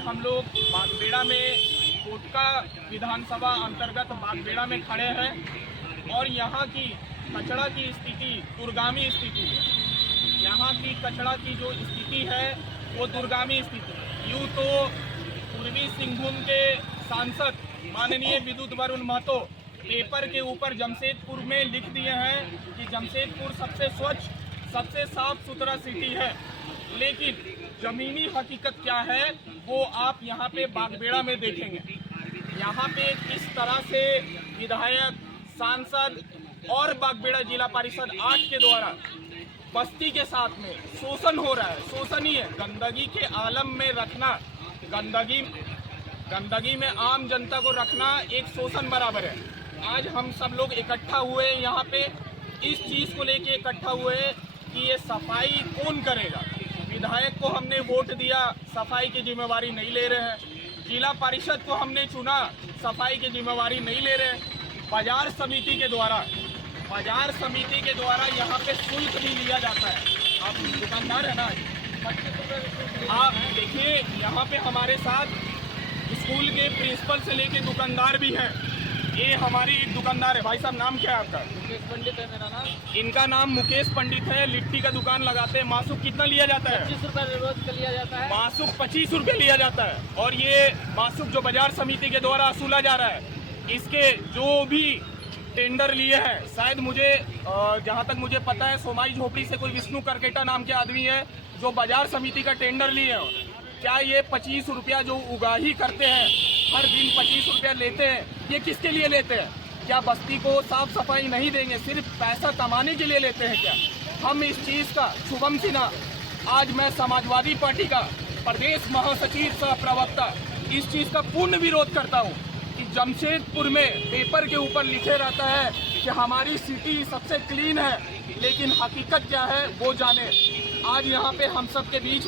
हम लोग बागबेड़ा में कोटका विधानसभा अंतर्गत बागबेड़ा में खड़े हैं और यहाँ की कचरा की स्थिति दुर्गामी स्थिति है। यहाँ की कचरा की जो स्थिति है वो दुर्गामी स्थिति है। यूँ तो पूर्वी सिंहभूम के सांसद माननीय विद्युत वरुण महतो पेपर के ऊपर जमशेदपुर में लिख दिए हैं कि जमशेदपुर सबसे स्वच्छ सबसे साफ सुथरा सिटी है, लेकिन जमीनी हकीकत क्या है वो आप यहाँ पे बागबेड़ा में देखेंगे। यहाँ पे किस तरह से विधायक, सांसद और बागबेड़ा जिला परिषद 8 के द्वारा बस्ती के साथ में शोषण हो रहा है। शोषणीय गंदगी के आलम में रखना, गंदगी में आम जनता को रखना एक शोषण बराबर है। आज हम सब लोग इकट्ठा हुए यहाँ पे इस चीज़ को लेके इकट्ठा हुए कि ये सफाई कौन करेगा। विधायक को हमने वोट दिया, सफाई की जिम्मेवारी नहीं ले रहे हैं। जिला परिषद को हमने चुना, सफाई की जिम्मेवारी नहीं ले रहे। बाजार समिति के द्वारा यहाँ पे शुल्क भी लिया जाता है। आप दुकानदार है ना, आप देखिए यहाँ पे हमारे साथ स्कूल के प्रिंसिपल से लेके दुकानदार भी हैं। ये हमारी एक दुकानदार है। भाई साहब नाम क्या है आपका? मुकेश पंडित है मेरा नाम। इनका नाम मुकेश पंडित है। लिट्टी का दुकान लगाते हैं। मासूक कितना लिया जाता है? 25 रुपये रोज का लिया जाता है। मासूक 25 रुपये लिया जाता है। और ये मासूक जो बाजार समिति के द्वारा वसूला जा रहा है, इसके जो भी टेंडर लिए हैं, शायद मुझे जहाँ तक मुझे पता है सोमाई झोपड़ी से कोई विष्णु करकेटा नाम के आदमी है जो बाजार समिति का टेंडर लिए हैं। क्या ये 25 रुपया जो उगाही करते हैं, हर दिन 25 रुपया लेते हैं, ये किसके लिए लेते हैं? क्या बस्ती को साफ सफाई नहीं देंगे, सिर्फ पैसा कमाने के लिए लेते हैं क्या? हम इस चीज़ का, शुभम सिन्हा, आज मैं समाजवादी पार्टी का प्रदेश महासचिव सह प्रवक्ता, इस चीज़ का पूर्ण विरोध करता हूँ कि जमशेदपुर में पेपर के ऊपर लिखे रहता है कि हमारी सिटी सबसे क्लीन है, लेकिन हकीकत क्या है वो जाने। आज यहाँ पे हम सब के बीच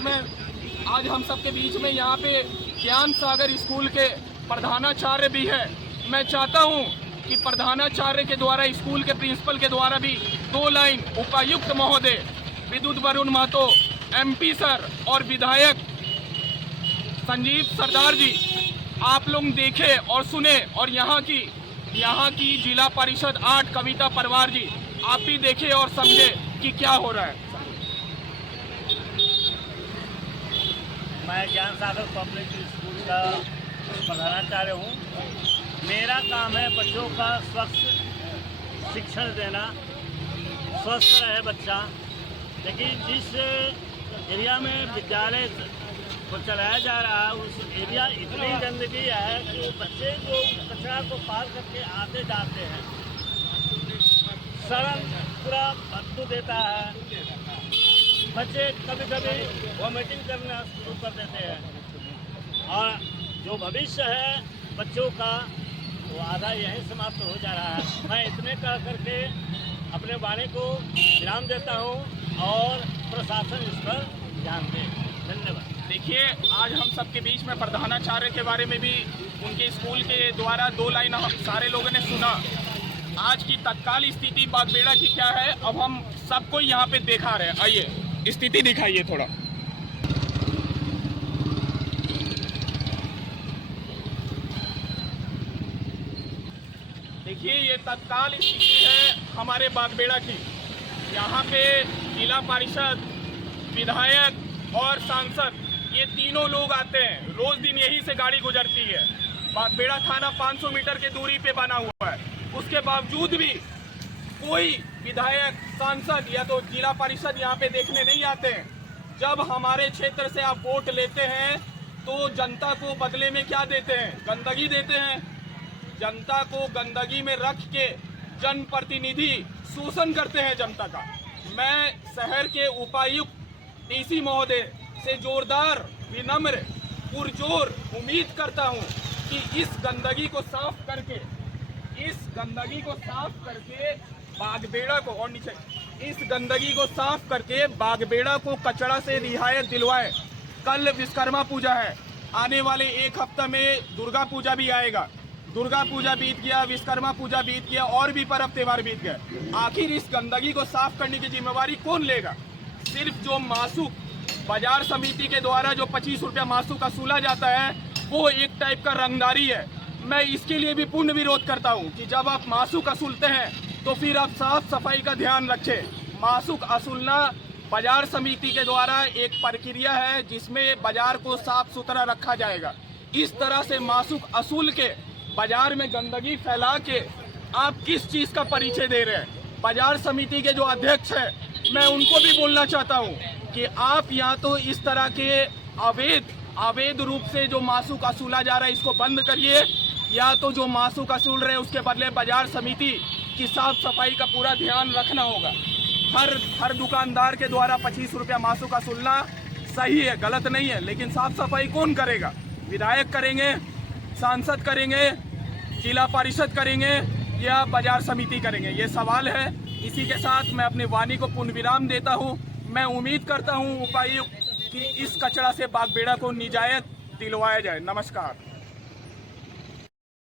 में यहाँ पे ज्ञान सागर स्कूल के प्रधानाचार्य भी है। मैं चाहता हूँ कि प्रधानाचार्य के द्वारा, स्कूल के प्रिंसिपल के द्वारा भी 2 लाइन उपायुक्त महोदय विद्युत वरुण महतो, MP सर और विधायक संजीव सरदार जी, आप लोग देखें और सुने। और यहाँ की जिला परिषद 8 कविता परवार जी, आप भी देखें और समझे कि क्या हो रहा है। मैं ज्ञान सागर पब्लिक स्कूल का प्रधानाचार्य हूँ। मेरा काम है बच्चों का स्वच्छ शिक्षण देना, स्वस्थ रहे बच्चा। लेकिन जिस एरिया में विद्यालय को चलाया जा रहा है उस एरिया इतनी गंदगी है कि बच्चे जो कचरा को पार करके आते जाते हैं, सड़न पूरा बदबू देता है। बच्चे कभी कभी वॉमिटिंग करना शुरू कर देते हैं और जो भविष्य है बच्चों का वो आधा यहीं समाप्त हो जा रहा है। मैं इतने कह करके अपने वाणी को विराम देता हूँ और प्रशासन इस पर ध्यान दे। धन्यवाद। देखिए, आज हम सबके बीच में प्रधानाचार्य के बारे में भी उनके स्कूल के द्वारा 2 लाइन हम सारे लोगों ने सुना। आज की तत्काल स्थिति बागबेड़ा की क्या है, अब हम सबको यहाँ पे दिखा रहे हैं। आइए स्थिति दिखाइए थोड़ा। देखिए, ये तत्काल स्थिति है हमारे बागबेड़ा की। यहाँ पे जिला परिषद, विधायक और सांसद, ये तीनों लोग आते हैं। रोज दिन यहीं से गाड़ी गुजरती है। बागबेड़ा थाना 500 मीटर के दूरी पे बना हुआ है। उसके बावजूद भी कोई विधायक, सांसद या तो जिला परिषद यहाँ पे देखने नहीं आते हैं। जब हमारे क्षेत्र से आप वोट लेते हैं तो जनता को बदले में क्या देते हैं? गंदगी देते हैं। जनता को गंदगी में रख के जनप्रतिनिधि शोषण करते हैं जनता का। मैं शहर के उपायुक्त DC महोदय से जोरदार, विनम्र, पुरजोर उम्मीद करता हूं कि इस गंदगी को साफ करके बागबेड़ा को, और नीचे, इस गंदगी को साफ करके बागबेड़ा को कचरा से रियायत दिलवाए। कल विश्वकर्मा पूजा है, आने वाले 1 हफ्ता में दुर्गा पूजा भी आएगा। दुर्गा पूजा बीत गया, विश्वकर्मा पूजा बीत गया, और भी पर्व त्योहार बीत गए। आखिर इस गंदगी को साफ करने की जिम्मेवारी कौन लेगा? सिर्फ जो मासूक बाजार समिति के द्वारा जो 25 रुपया मासूक वसूला जाता है वो एक टाइप का रंगदारी है। मैं इसके लिए भी पूर्ण विरोध करता हूं कि जब आप मासूक वसूलते हैं तो फिर आप साफ सफाई का ध्यान रखें। मासूक वसूलना बाजार समिति के द्वारा एक प्रक्रिया है जिसमें बाजार को साफ सुथरा रखा जाएगा। इस तरह से मासूक वसूल के बाजार में गंदगी फैला के आप किस चीज का परिचय दे रहे हैं? बाजार समिति के जो अध्यक्ष हैं, मैं उनको भी बोलना चाहता हूं कि आप या तो इस तरह के अवैध रूप से जो मासूक वसूला जा रहा है इसको बंद करिए, या तो जो मासूक वसूल रहे उसके बदले बाजार समिति की साफ सफाई का पूरा ध्यान रखना होगा। हर दुकानदार के द्वारा 25 रुपया मासूक वसूलना सही है, गलत नहीं है, लेकिन साफ सफाई कौन करेगा? विधायक करेंगे, सांसद करेंगे, जिला परिषद करेंगे या बाजार समिति करेंगे? ये सवाल है। इसी के साथ मैं अपनी वाणी को पूर्ण विराम देता हूँ। मैं उम्मीद करता हूँ उपायुक्त कि इस कचरा से बागबेड़ा को निजायत दिलवाया जाए। नमस्कार।